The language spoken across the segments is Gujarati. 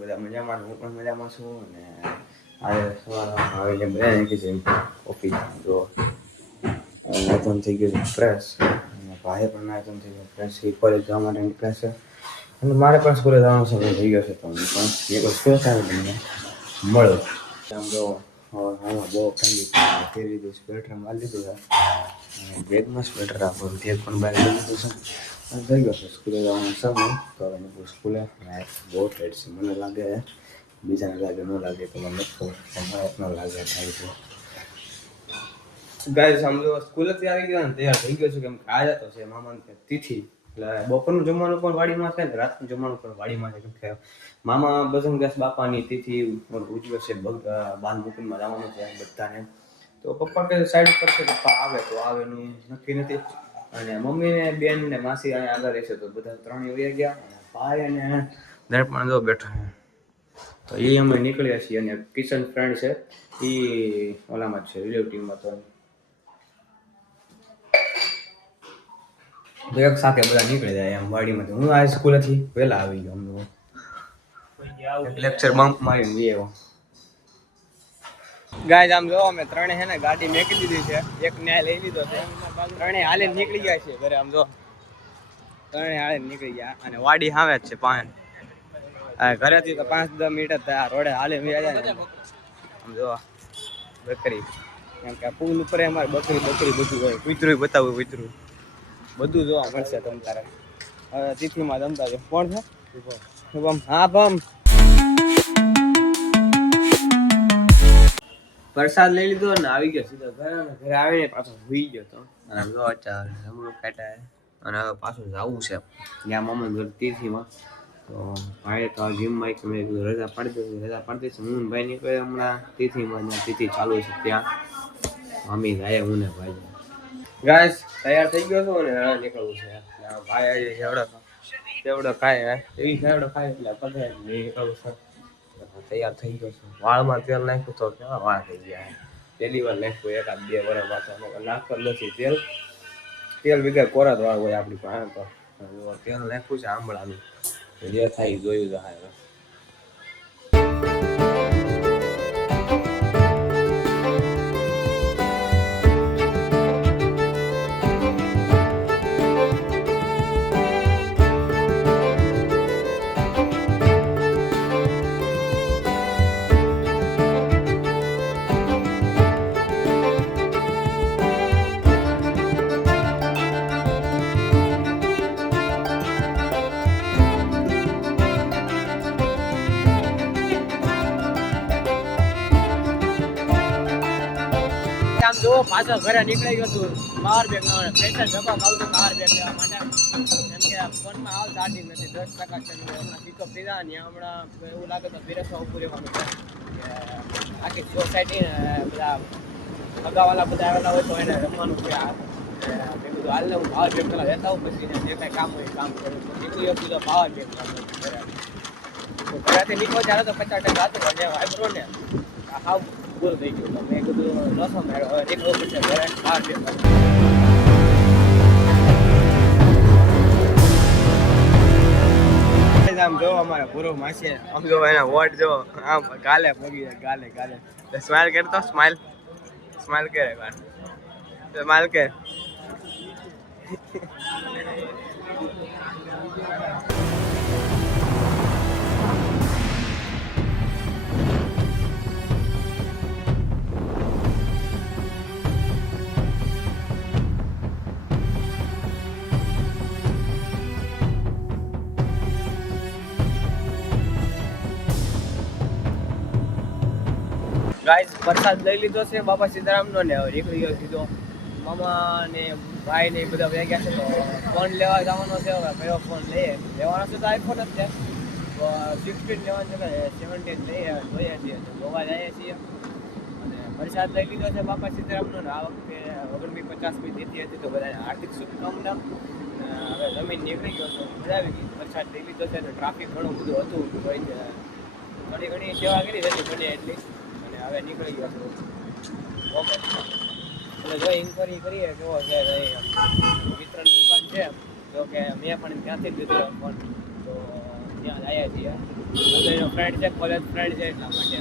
બધા મજામાં, હું પણ મજામાં છું. અને આજે સવારમાં આવીને બધા નીકળી છે ઓફિસ. તો નાયતન થઈ ગયું ફ્રેશ, અને ભાઈ પણ નાયતન થઈ ગયો ફ્રેશ, કોલેજ જવા માટે નીકળ્યા છે. અને મારે પણ સ્કૂલે જવાનો સમય થઈ ગયો છે, તો હું પણ એક વસ્તુ થાય તમને મળો. આમ જો હા બહુ ઠંડી લીધું સ્વેટર મારી લીધું છે, અને બેગમાં સ્વેટર રાખવાનું બેગ પણ બહાર લઈ લીધું છે. અને થઈ ગયો છે સ્કૂલે જવાનો સમય. તો હવે સ્કૂલે બહુ ઠેડ છે, મને લાગે બીજાને લાગે ન લાગે તો મને ન લાગે થાય છે. ગાય સમજો સ્કૂલેથી આવી ગયો ને તૈયાર થઈ ગયો છું, કેમ કે આજે તો છે મામાની તિથિ. એટલે બપોરનું જમવાનું પણ વાડીમાં છે ને રાતનું જમવાનું પણ વાડીમાં છે, કેમ કે મામા બજરંગદાસ બાપાની તિથિ ઉજવે છે. બાલમુકુંદમાં જવાનું છે બધાને. તો પપ્પા કે સાઈડ પર છે, પપ્પા આવે તો આવે એનું નક્કી નથી. અને મમ્મી ને બેન ને માસી અહીંયા આગળ રહેશે, તો બધા ત્રણેય વયા ગયા. ભાઈ અને દર્પણ જો બેઠો છે, તો એ અમે નીકળ્યા છીએ. અને કિશન ફ્રેન્ડ છે એ ઓલામાં જ છે, રિલેટિવમાં. તો એક સાથે બધા નીકળી જાય એમ વાડીમાંથી. હું આ સ્કૂલેથી વહેલા આવી ગયો, અમને લેક્ચર બમ્પ મારીને જઈ આવ્યો. ગાય આમ જો અમે ત્રણે છે ને ગાડી મેકી દીધી છે, એક ન્યાય લઈ લીધો છે. ત્રણે હાલે નીકળી ગયા છે ઘરે. આમ જો ત્રણે હાલે નીકળી ગયા, અને વાડી સામે જ છે પાન. ઘરેથી તો 5-10 મિનિટ જ રોડે હાલે જાય ને. આમ જો બકરી, કેમ કે પુલ ઉપર અમારે બકરી બધું હોય. કૂતરું બતાવું, કૂતરું બધું જોવા મળશે તમ તારે. હવે તિથિમાં જમતા છે. કોણ છે? હા બમ પ્રસાદ લઈ લીધો ને આવી ગયો સીધો ઘરે. ઘરે આવીને પાછો સુઈ ગયો તો. અને જો જમણું કાઢા, અને હવે પાછું જવું છે ત્યાં મામા ઘર તિથિમાં. તો ભાઈ તો જીમમાં એક મેં રજા પાડી દઈશ. હું ભાઈ નીકળે હમણાં તિથિમાં, તિથિ ચાલુ છે ત્યાં. મમ્મી જાય, હું ને ભાઈ ગાય તૈયાર થઈ ગયો છું અને નીકળવું છે. ભાઈ સેવડો ખાય એવી સેવડો ખાય એટલે પગે નીકળવું છે. તૈયાર થઈ ગયો છું. વાળમાં તેલ નાખ્યું તો કેવા વાળ થઈ ગયા. પહેલી વાર નાખ્યું, 1-2 વર્ષ પાછા નાખતો નથી તેલ વગર કોરા જ વાળ હોય આપણી પાસે. તો તેલ નાખ્યું છે આંબળાનું, જે થાય જોયું જાય. આમ જો પાછો ઘરે નીકળી ગયો છું પાવર બેંક સ્પેશિયલ ડબ્બા ખાવ છું પાવર બેંક લેવા માટે. કેમ કે ફોનમાં હાલ ચાર્જિંગ નથી, 10% છે. હમણાં પિકઅપ લીધા ને હમણાં એવું લાગે તો બિરસમાં ઉભું રહેવાનું છે. આખી સોસાયટી ને બધા અગાવાલા બધા આવેલા હોય તો એને રમવાનું છે. મેં કીધું હાલ ને હું પાવર બેંક પેલા લેતા હોઉં, પછી જે કાંઈ કામ હોય કામ કરું. નીકળી ગયો પાવર બેંક ઘરેથી નીકળો ત્યારે તો 50% હતું, અને વાઇબ્રો ને હાવ પૂરો થઈ ગયો. તો મેં કીધું નસો મેળો હવે નીકળવું પડશે ઘરે પાવર બેંક. આમ જો અમારે પૂરો માસી, આમ જો એના વોટ જો આમ ગાલે પગી જાય, ગાલે. સ્માઈલ કરતો, સ્માઈલ કરે, સ્માઈલ કર. ગાઈસ પ્રસાદ લઈ લીધો છે બાપા સીતારામનો ને હવે નીકળી ગયો સીધો. મામા ને ભાઈ ને બધા ભેગા ગયા છે, તો ફોન લેવા જવાનો છે. હવે કયો ફોન લેવાનો છે? તો આઈફોન જ છે. 16 લેવાનું છે કે 17 જોઈએ છીએ, તો જોવા જઈએ છીએ. અને પ્રસાદ લઈ લીધો છે બાપા સીતારામનો ને આ વખતે 49મી તિથિ હતી, તો બધાને હાર્દિક શુભકામના. હવે જમીન નીકળી ગયો છું, મજા આવી ગઈ. પ્રસાદ લઈ લીધો છે ને ટ્રાફિક ઘણું બધું હતું, થોડી ઘણી સેવા કરી હતી બને એટલી. હવે નીકળી ગયો છું ઓકે. એટલે જો ઇન્કવાયરી કરીએ કેવો છે વિતરણ દુકાન છે, તો કે મેં પણ ત્યાંથી જ લીધો ફોન. તો ત્યાં આવ્યા છીએ. બધાનો ફ્રેન્ડ છે, કોલેજ ફ્રેન્ડ છે એટલા માટે.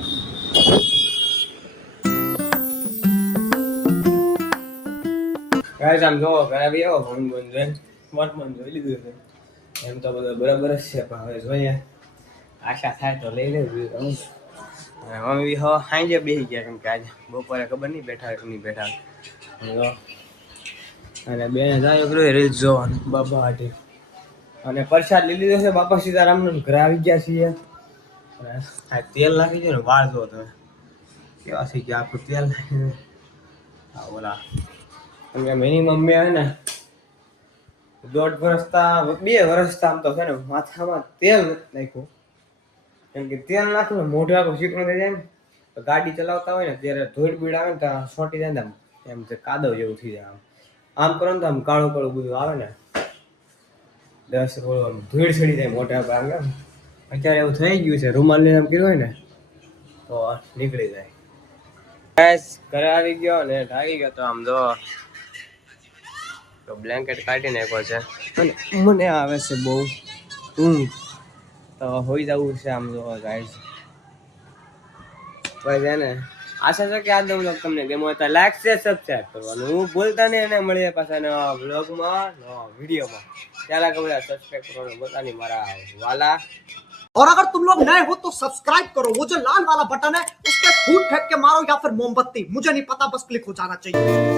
ગાઈસ આમ જો ઘરે આવી આવો ફોન બંધ છે, સ્માર્ટફોન જોઈ લીધું છે. એમ તો બધું બરાબર જ છે, પણ હવે જોઈએ આશા થાય તો લઈ લેવું. મમ્મી હવે સાંજે બેસી ગયા, કેમ કે આજે બપોરે ખબર નહીં બેઠા કે નહીં બેઠા. અને બેને જાય રીલ્સ જોવાનું બાપા હાટી. અને પ્રસાદ લઈ લીધો છે બાપા સીતારામનો, ઘરે આવી ગયા છીએ. આ તેલ નાખી દો ને વાળ જો તમે કેવા થઈ ગયા, આખું તેલ નાખીને ઓલા. કેમ કે મિનિમમ મેં હે ને 1.5 વર્ષતા 2 વર્ષતા આમ તો છે ને માથામાં તેલ નથી નાખ્યું. કેમ કે તેલ નાખું ને મોઢું આખું ચીકણું થઈ જાય ને, ગાડી ચલાવતા હોય ને ત્યારે ધૂળ બીડ આવે ને ત્યાં સોટી જાય ને એમ કાદવ જેવું થઈ જાય. આમ કરો ને તો આમ કાળું કાળું બધું આવે ને, 10 ધૂળ ચડી જાય મોઢા પર. આમ અત્યારે એવું થઈ ગયું છે, રૂમાલ ને એમ કર્યું હોય ને તો નીકળી જાય. બસ ઘરે આવી ગયો ને ઢાકી ગયો તો આમ જો તો બ્લેન્કેટ કાઢી નાખ્યો છે અને મને આવે છે બહુ ઊંઘ, તો હોઈ જવું છે આમ જો ગાઈસ. બસ એને આશા છે કે આજનો બ્લોગ તમને ગમ્યો હોય તો લાઈક શેર સબસ્ક્રાઇબ કરવાનું હું ભૂલતા નહીં. અને મળીએ પાછા નવા બ્લોગમાં, નવા વિડીયોમાં. ત્યારે ખબર સબસ્ક્રાઇબ કરવાનું ભૂલતા નહીં મારા વાલા. और अगर तुम लोग नए हो तो सब्सक्राइब करो, वो जो लाल वाला बटन है उस पर फूट फेंक के मारो या फिर मोमबत्ती, मुझे नहीं पता, बस क्लिक हो जाना चाहिए.